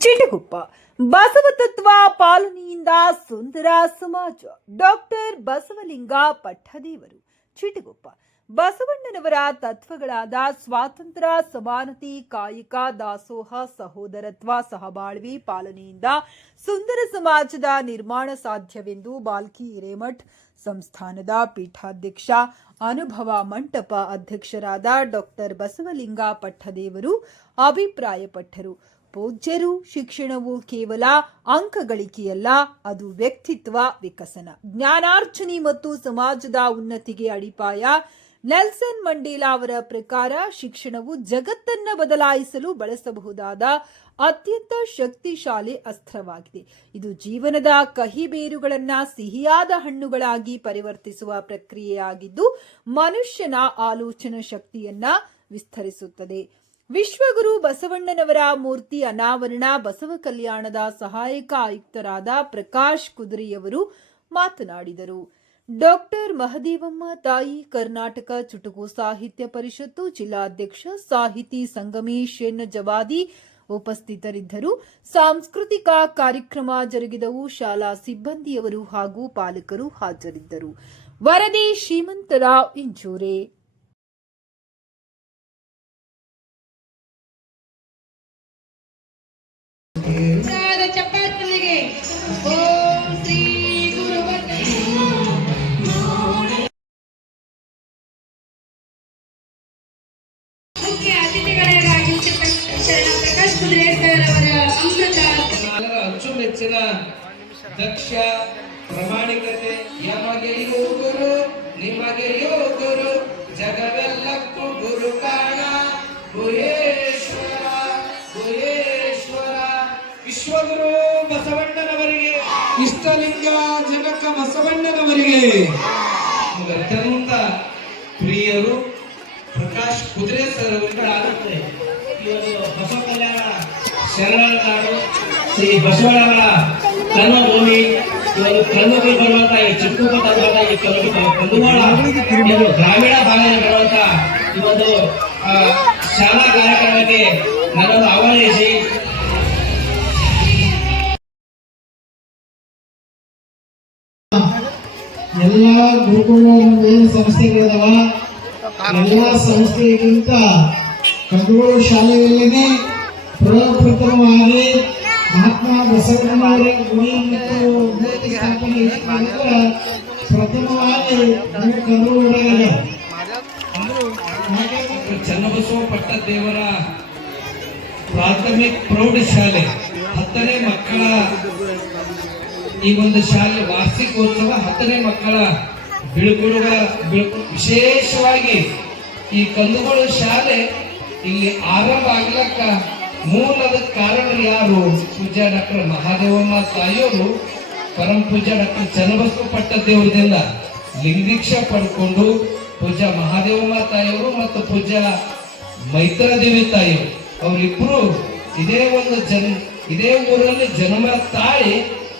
ಚಿಟಗುಪ್ಪ ಬಸವತತ್ವ ಪಾಲನೆಯಿಂದ ಸುಂದರ ಸಮಾಜ. ಡಾಕ್ಟರ್ ಬಸವಲಿಂಗ ಪಟ್ಟದೇವರು, ಚಿಟಗುಪ್ಪ. ಬಸವಣ್ಣನವರ ತತ್ವಗಳಾದ ಸ್ವಾತಂತ್ರ್ಯ, ಸಮಾನತೆ, ಕಾಯಕ, ದಾಸೋಹ, ಸಹೋದರತ್ವ, ಸಹಬಾಳ್ವೆ ಪಾಲನೆಯಿಂದ ಸುಂದರ ಸಮಾಜದ ನಿರ್ಮಾಣ ಸಾಧ್ಯವೆಂದು ಬಾಲ್ಕಿ ಹಿರೇಮಠ್ ಸಂಸ್ಥಾನದ ಪೀಠಾಧ್ಯಕ್ಷ, ಅನುಭವ ಮಂಟಪ ಅಧ್ಯಕ್ಷರಾದ ಡಾಕ್ಟರ್ ಬಸವಲಿಂಗ ಪಟ್ಟದೇವರು ಅಭಿಪ್ರಾಯಪಟ್ಟರು. ಪೂಜ್ಯರು, ಶಿಕ್ಷಣವು ಕೇವಲ ಅಂಕ ಗಳಿಕೆಯಲ್ಲ, ಅದು ವ್ಯಕ್ತಿತ್ವ ವಿಕಸನ, ಜ್ಞಾನಾರ್ಜನೆ ಮತ್ತು ಸಮಾಜದ ಉನ್ನತಿಗೆ ಅಡಿಪಾಯ. ನೆಲ್ಸನ್ ಮಂಡೇಲಾ ಅವರ ಪ್ರಕಾರ ಶಿಕ್ಷಣವು ಜಗತ್ತನ್ನು ಬದಲಾಯಿಸಲು ಬಳಸಬಹುದಾದ ಅತ್ಯಂತ ಶಕ್ತಿಶಾಲಿ ಅಸ್ತ್ರವಾಗಿದೆ. ಇದು ಜೀವನದ ಕಹಿ ಬೇರುಗಳನ್ನು ಸಿಹಿಯಾದ ಹಣ್ಣುಗಳಾಗಿ ಪರಿವರ್ತಿಸುವ ಪ್ರಕ್ರಿಯೆಯಾಗಿದ್ದು, ಮನುಷ್ಯನ ಆಲೋಚನಾ ಶಕ್ತಿಯನ್ನ ವಿಸ್ತರಿಸುತ್ತದೆ. ವಿಶ್ವಗುರು ಬಸವಣ್ಣನವರ ಮೂರ್ತಿ ಅನಾವರಣ ಬಸವ ಕಲ್ಯಾಣದ ಸಹಾಯಕ ಆಯುಕ್ತರಾದ ಪ್ರಕಾಶ್ ಕುದುರೆಯವರು ಮಾತನಾಡಿದರು. ಡಾಕ್ಟರ್ ಮಹದೇವಮ್ಮ ತಾಯಿ, ಕರ್ನಾಟಕ ಚುಟುಕು ಸಾಹಿತ್ಯ ಪರಿಷತ್ತು ಜಿಲ್ಲಾಧ್ಯಕ್ಷ ಸಾಹಿತಿ ಸಂಗಮೇಶ್ ಎನ್ ಜವಾದಿ ಉಪಸ್ಥಿತರಿದ್ದರು. ಸಾಂಸ್ಕೃತಿಕ ಕಾರ್ಯಕ್ರಮ ಜರುಗಿದವು. ಶಾಲಾ ಸಿಬ್ಬಂದಿಯವರು ಹಾಗೂ ಪಾಲಕರು ಹಾಜರಿದ್ದರು. ವರದಿ ಶ್ರೀಮಂತರಾವ್ ಇಂಜೂರೆ. ಚಪ್ಪಾಳೆಗೆ ಮುಖ್ಯ ಅತಿಥಿಗಳಾಗಿರ್ತಕ್ಕಂಥ ಪ್ರಕಾಶ್ ಕುದುರೆಕರ್ ಅವರ ಅಮೃತ ಅಚ್ಚುಮೆಚ್ಚಿನ ದಕ್ಷ ಪ್ರಾಮಾಣಿಕತೆ ಯಮಗೆ ಯೋಗರು ನಿಮಗೆ ಯೋಗರು ಜಗವೆಲ್ಲಕ್ಕೂ ಗುರು ಕಾಣ ಗುಹೇಶ್ವರ ಗುಹೇಶ್ವರ ವಿಶ್ವಗುರು ಬಸವಣ್ಣನವರಿಗೆ ಇಷ್ಟಲಿಂಗ ಜನಕ ಬಸವಣ್ಣನವರಿಗೆ ಅತ್ಯಂತ ಪ್ರಿಯರು ಪ್ರಕಾಶ್ ಕುದುರೆ ಸರ್ ಅವರಿಗೆ ಬಸವ ಕಲ್ಯಾಣ ಶರಣರ ನಾಡು ಶ್ರೀ ಬಸವಣ್ಣನ ಕರ್ಮಭೂಮಿ ಕರ್ಮಭೂಮಿ ಬರುವಂತ ಈ ಚಿಕ್ಕೂಪ ಈ ಕಂದುವಾಳ ಗ್ರಾಮೀಣ ಭಾಗದಲ್ಲಿ ಬರುವಂತ ಈ ಒಂದು ಶಾಲಾ ಕಾರ್ಯಕ್ರಮಕ್ಕೆ ನನ್ನನ್ನು ಆಹ್ವಾನಿಸಿ ಎಲ್ಲ ಗುರುಗಳು ಏನು ಸಂಸ್ಥೆಗಳಿದಾವ ಎಲ್ಲ ಸಂಸ್ಥೆಗಿಂತ ಕಗ್ಗೋಳ ಶಾಲೆಯಲ್ಲೇನೆ ಪ್ರಪ್ರಥಮವಾಗಿ ಮಹಾತ್ಮ ಬಸವಣ್ಣನವರ ಗುಡಿ ಮತ್ತು ಮೂರ್ತಿ ಸ್ಥಾಪನೆ ಪ್ರಥಮವಾಗಿ ಕಗ್ಗೋಳದಲ್ಲಿ ಚನ್ನಬಸವ ಪಟ್ಟದೇವರ ಪ್ರಾಥಮಿಕ ಪ್ರೌಢಶಾಲೆ 10ನೇ ಮಕ್ಕಳ ಈ ಒಂದು ಶಾಲೆ ವಾರ್ಷಿಕೋತ್ಸವ 10ನೇ ಮಕ್ಕಳ ಬೀಳ್ಕೊಡುಗ ವಿಶೇಷವಾಗಿ ಈ ಕಂದುಗೋಳ ಶಾಲೆ ಇಲ್ಲಿ ಆರಂಭ ಆಗ್ಲಕ್ಕ ಮೂಲದ ಕಾರಣ ಯಾರು? ಪೂಜ್ಯ ಡಾಕ್ಟರ್ ಮಹಾದೇವಮ್ಮ ತಾಯಿಯವರು ಪರಂ ಪೂಜ್ಯ ಡಾಕ್ಟರ್ ಚನ್ನಬಸವ ಪಟ್ಟದೇವರದಿಂದ ಲಿಂಗದೀಕ್ಷೆ ಪಡ್ಕೊಂಡು ಪೂಜ್ಯ ಮಹಾದೇವಮ್ಮ ತಾಯಿಯವರು ಮತ್ತು ಪೂಜ್ಯ ಮೈತ್ರಾದೇವಿ ತಾಯಿಯವರು ಅವರಿಬ್ರು ಇದೇ ಊರಲ್ಲಿ ಜನ್ಮ ತಾಳಿ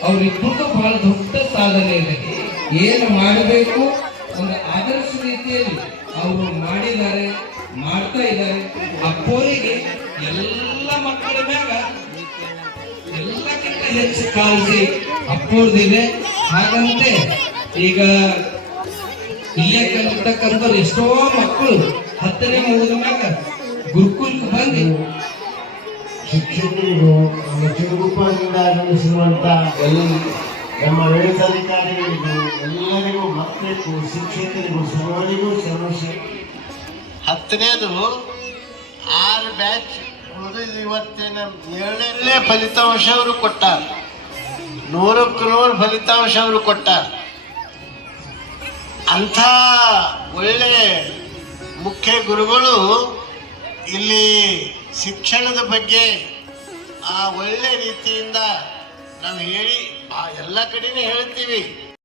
ಅವರಿಬ್ಬರದು ಬಹಳ ದೊಡ್ಡ ಸಾಧನೆ ಇದೆ. ಏನು ಮಾಡಬೇಕು ಒಂದು ಆದರ್ಶ ರೀತಿಯಲ್ಲಿ ಅವರು ಮಾಡಿದ್ದಾರೆ, ಮಾಡ್ತಾ ಇದ್ದಾರೆ. ಅಪ್ಪೋರಿಗೆ ಎಲ್ಲ ಮಕ್ಕಳ ಮ್ಯಾಗ ಎಲ್ಲಕ್ಕಿಂತ ಹೆಚ್ಚು ಕಾಳಜಿ ಅಪ್ಪೋರ್ದಿದೆ. ಹಾಗಂತೆ ಈಗ ಇಲ್ಲೇ ಕಲಿತಕ್ಕಂಥವ್ರು ಎಷ್ಟೋ ಮಕ್ಕಳು 10ನೇ ಮುಗಿದ ಮ್ಯಾಗ ಗುರುಕುಲಕ್ಕೆ ಬಂದು ಶಿಕ್ಷಕರಿಗೂ ನಮ್ಮ ಚಿಗುರುಪದಿಂದ ಆಗಮಿಸಿರುವಂತ ನಮ್ಮ ಆಡಳಿತಾಧಿಕಾರಿಗಳಿಗೂ ಎಲ್ಲರಿಗೂ ಮಕ್ಕಳಿಗೂ ಶಿಕ್ಷಕರಿಗೂ ಸರ್ವರಿಗೂ ಸರ್ವಶ್ರೀ. 10ನೇದು 6 ಬ್ಯಾಚ್ ಉಳಿದು ಇವತ್ತಿನ 7ನೇ ಫಲಿತಾಂಶ ಅವರು ಕೊಟ್ಟಾರ. 100ಕ್ಕೆ 100 ಫಲಿತಾಂಶ ಅವರು ಕೊಟ್ಟಾರ. ಅಂಥ ಒಳ್ಳೆ ಮುಖ್ಯ ಗುರುಗಳು ಇಲ್ಲಿ ಶಿಕ್ಷಣದ ಬಗ್ಗೆ ಒಳ್ಳೆ ರೀತಿಯಿಂದ ನಾವು ಹೇಳಿ ಎಲ್ಲ ಕಡೆನೇ ಹೇಳ್ತೀವಿ.